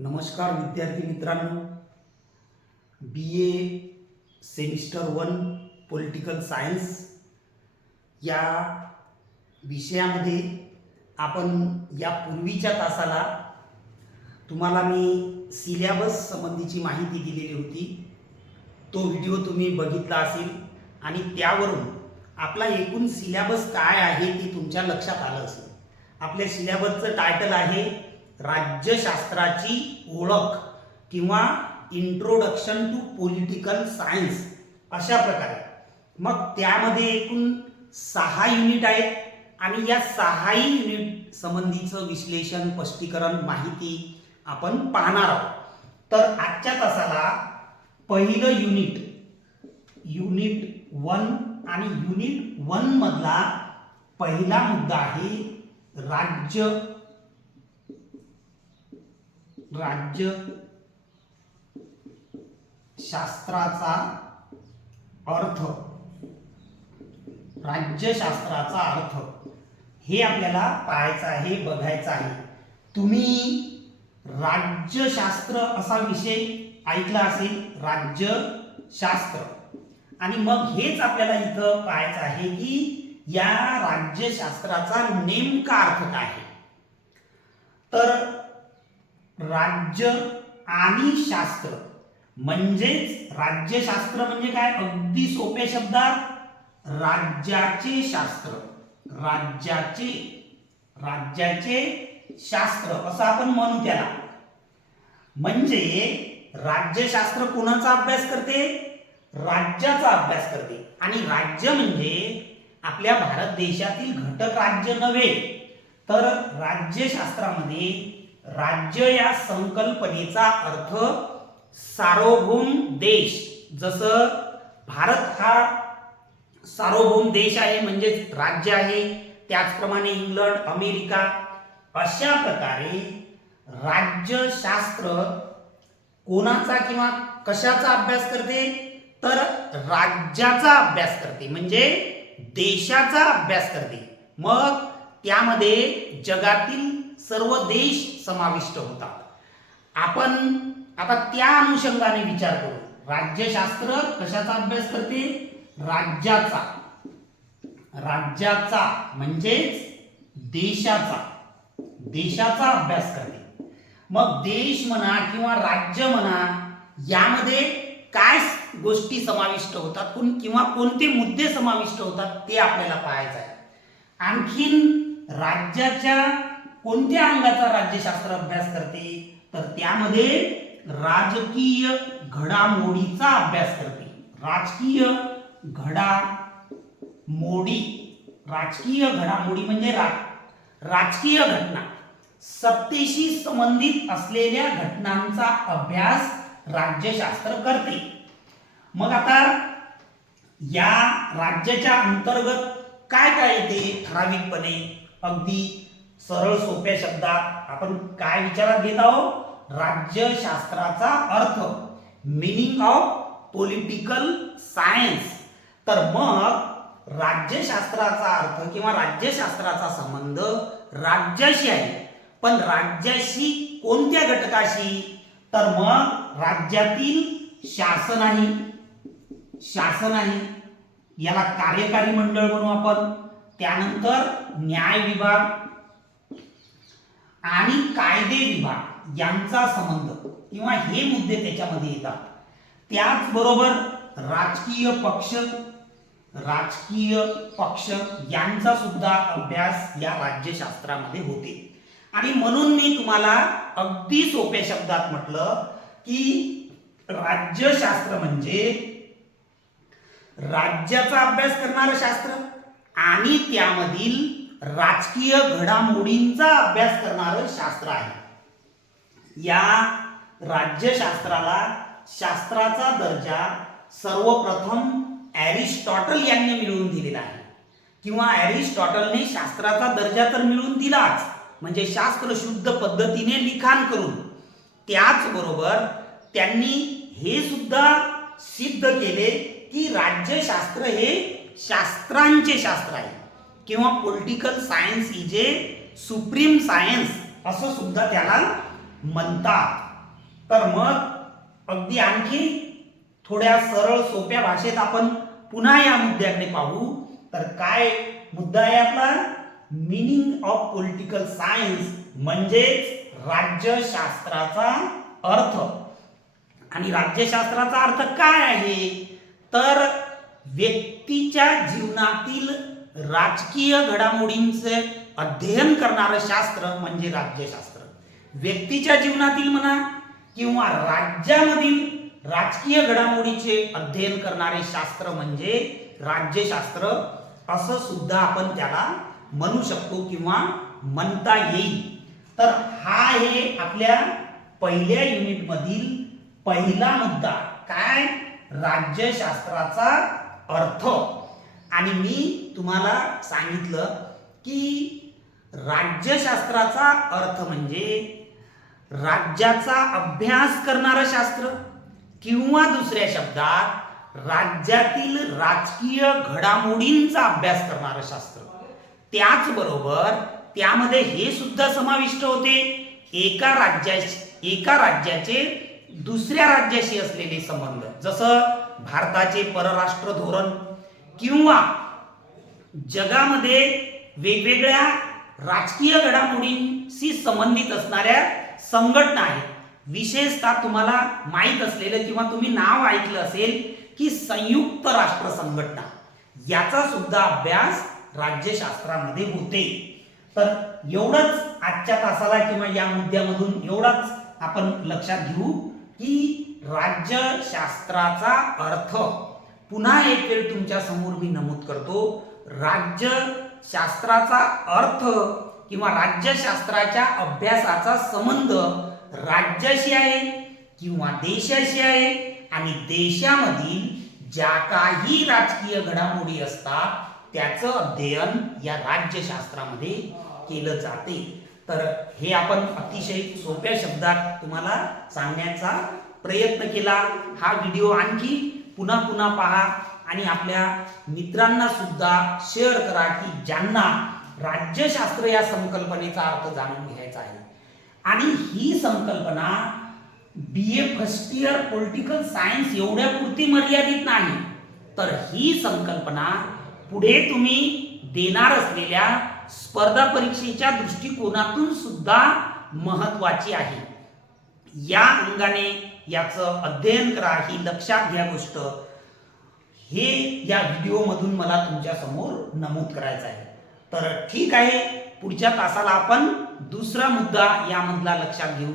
नमस्कार विद्यार्थी मित्रांनो, BA सेमिस्टर 1 पॉलिटिकल सायन्स या विषयामध्ये आपण या पूर्वीच्या तासाला तुम्हाला मी सिलेबस संबंधीची माहिती दिलेली होती. तो व्हिडिओ तुम्ही बघितला असेल आणि त्यावरून आपला एकूण सिलेबस काय आहे ते तुमच्या लक्षात आलं असेल. आपल्या सिलेबसचं टायटल आहे राज्यशास्त्राची ओळख किंवा इंट्रोडक्शन टू पॉलिटिकल सायन्स अशा प्रकारे. मग त्यामध्ये एकूण 6 युनिट आहेत आणि या 6ही युनिट संबंधीचं विश्लेषण, स्पष्टीकरण, माहिती आपण पाहणार आहोत. तर आजच्या तासाला पहिलं युनिट 1 आणि युनिट 1 मधला पहिला मुद्दा आहे राज्यशास्त्राचा अर्थ. राज्यशास्त्राचा अर्थ हे आपल्याला पाहायचं आहे, बघायचं आहे. तुम्ही राज्यशास्त्र असा विषय ऐकला असेल, राज्यशास्त्र. आणि मग हेच आपल्याला इथं पाहायचं आहे की या राज्यशास्त्राचा नेमका अर्थ काय आहे. तर राज्य आणि शास्त्र म्हणजेच राज्यशास्त्र म्हणजे काय, अगदी सोप्या शब्दात राज्याचे शास्त्र. राज्याचे शास्त्र असं आपण म्हणू त्याला. म्हणजे राज्यशास्त्र कोणाचा अभ्यास करते, राज्याचा अभ्यास करते. आणि राज्य म्हणजे आपल्या भारत देशातील घटक राज्य नव्हे, तर राज्यशास्त्रामध्ये राज्य या संकल्पनेचा अर्थ सार्वभौम देश. जसं भारत हा सार्वभौम देश आहे म्हणजेच राज्य आहे, त्याचप्रमाणे इंग्लंड, अमेरिका अशा प्रकारे राज्यशास्त्र कोणाचा किंवा कशाचा अभ्यास करते, तर राज्याचा अभ्यास करते म्हणजे देशाचा अभ्यास करते. मग त्यामध्ये जगातील सर्व देश समाविष्ट होतात. आपण आता त्या अनुषंगाने विचार करू. राज्यशास्त्र कशाचा अभ्यास करते, राज्याचा म्हणजेच देशाचा अभ्यास करते. मग देश म्हणा किंवा राज्य म्हणा, यामध्ये काय गोष्टी समाविष्ट होतात किंवा कोणते मुद्दे समाविष्ट होतात ते आपल्याला पाहायचं आहे. आणखीन राज्याच्या कोणत्या अंगाचा राज्यशास्त्र अभ्यास करते, तर त्यामध्ये राजकीय घडामोडीचा अभ्यास करते. राजकीय घडामोडी म्हणजे राजकीय घटना, सत्तेशी संबंधित असलेल्या घटनांचा अभ्यास राज्यशास्त्र करते. मग आता या राज्याच्या अंतर्गत काय काय येते ठराविकपणे, अगदी सरळ सोप्या शब्दात आपण काय विचारात घेत आहोत, राज्यशास्त्राचा अर्थ, मीनिंग ऑफ पॉलिटिकल सायन्स. तर मग राज्यशास्त्राचा अर्थ किंवा राज्यशास्त्राचा संबंध राज्याशी आहे. पण राज्याशी कोणत्या घटकाशी, तर मग राज्यातील शासन आहे, याला कार्यकारी मंडळ म्हणू आपण. त्यानंतर न्याय विभाग आणि कायदे विभाग यांचा संबंध किंवा हे मुद्दे त्याच्यामध्ये येतात. त्याचबरोबर राजकीय पक्ष यांचा सुद्धा अभ्यास या राज्यशास्त्रामध्ये होते. आणि म्हणून मी तुम्हाला अगदी सोप्या शब्दात म्हटलं की राज्यशास्त्र म्हणजे राज्याचा अभ्यास करणारं शास्त्र आणि त्यामधील राजकीय घडामोडींचा अभ्यास करणारं शास्त्र आहे. या राज्यशास्त्राला शास्त्राचा दर्जा सर्वप्रथम एरिस्टॉटल यांनी मिळवून दिलेला आहे. किंवा एरिस्टॉटलने शास्त्राचा दर्जा तर मिळवून दिलाच, म्हणजे शास्त्र शुद्ध पद्धतीने लिखाण करून. त्याचबरोबर त्यांनी हे सुद्धा सिद्ध केले की राज्यशास्त्र हे शास्त्रांचे शास्त्र आहे किंवा political science is a supreme science असं सुद्धा त्याला म्हणतात. तर मग अगदी आणखी थोड्या सरळ सोप्या भाषेत आपण पुन्हा या मुद्द्याकडे पाहू. तर काय मुद्दा आहे आपला? मीनिंग ऑफ पॉलिटिकल सायन्स म्हणजेच राज्यशास्त्राचा अर्थ. आणि राज्यशास्त्राचा अर्थ काय आहे? तर व्यक्तीच्या जीवनातील राजकीय घडामोडींचे अध्ययन करणारं शास्त्र म्हणजे राज्यशास्त्र. व्यक्तीच्या जीवनातील म्हणा किंवा राज्यामधील राजकीय घडामोडीचे अध्ययन करणारे शास्त्र म्हणजे राज्यशास्त्र असं सुद्धा आपण त्याला म्हणू शकतो किंवा म्हणता येईल. तर हा आहे आपल्या पहिल्या युनिट मधील पहिला मुद्दा, काय? राज्यशास्त्राचा अर्थ. आणि मी तुम्हाला सांगितलं की राज्यशास्त्राचा अर्थ म्हणजे राज्याचा अभ्यास करणारं शास्त्र किंवा दुसऱ्या शब्दात राज्यातील राजकीय घडामोडींचा अभ्यास करणारं शास्त्र. त्याचबरोबर त्यामध्ये हे सुद्धा समाविष्ट होते एका राज्याचे दुसऱ्या राज्याशी असलेले संबंध, जसं भारताचे परराष्ट्र धोरण किंवा जगामध्ये वेगवेगळ्या राजकीय घडामोडींशी संबंधित असणाऱ्या संघटना आहेत. विशेषतः तुम्हाला माहीत असलेलं किंवा तुम्ही नाव ऐकलं असेल की संयुक्त राष्ट्र संघटना, याचा सुद्धा अभ्यास राज्यशास्त्रामध्ये होते. तर एवढंच आजच्या तासाला किंवा या मुद्द्यामधून एवढंच आपण लक्षात घेऊ की राज्यशास्त्राचा अर्थ, पुन्हा एक वेळ तुमच्या समोर मी नमूद करतो, राज्यशास्त्राचा अर्थ किंवा राज्यशास्त्राच्या अभ्यासाचा संबंध राज्याशी आहे किंवा देशाशी आहे. आणि देशामधील ज्या काही राजकीय घडामोडी असतात त्याचं अध्ययन या राज्यशास्त्रामध्ये केलं जाते. तर हे आपण अतिशय सोप्या शब्दात तुम्हाला सांगण्याचा प्रयत्न केला. हा व्हिडिओ आणखी पुन्हा पुन्हा पहा आणि आपल्या मित्रांना सुद्धा शेअर करा की ज्यांना राज्यशास्त्र या संकल्पनेचा अर्थ जाणून घ्यायचा आहे. आणि ही संकल्पना BA first year political science एवढ्यापुरती मर्यादित नाही, तर ही संकल्पना पुढे तुम्ही देणार असलेल्या स्पर्धा परीक्षेच्या दृष्टिकोनातून सुद्धा महत्वाची आहे. या अंगाने याचं अध्ययन करा, ही लक्षात घ्या गोष्ट. हे या व्हिडिओ मधून मला तुमच्या समोर नमूद करायचं आहे. तर ठीक आहे, पुढच्या तासाला आपण दुसरा मुद्दा यामधला लक्षात घेऊ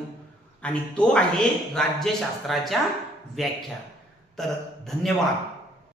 आणि तो आहे राज्यशास्त्राच्या व्याख्या. तर धन्यवाद.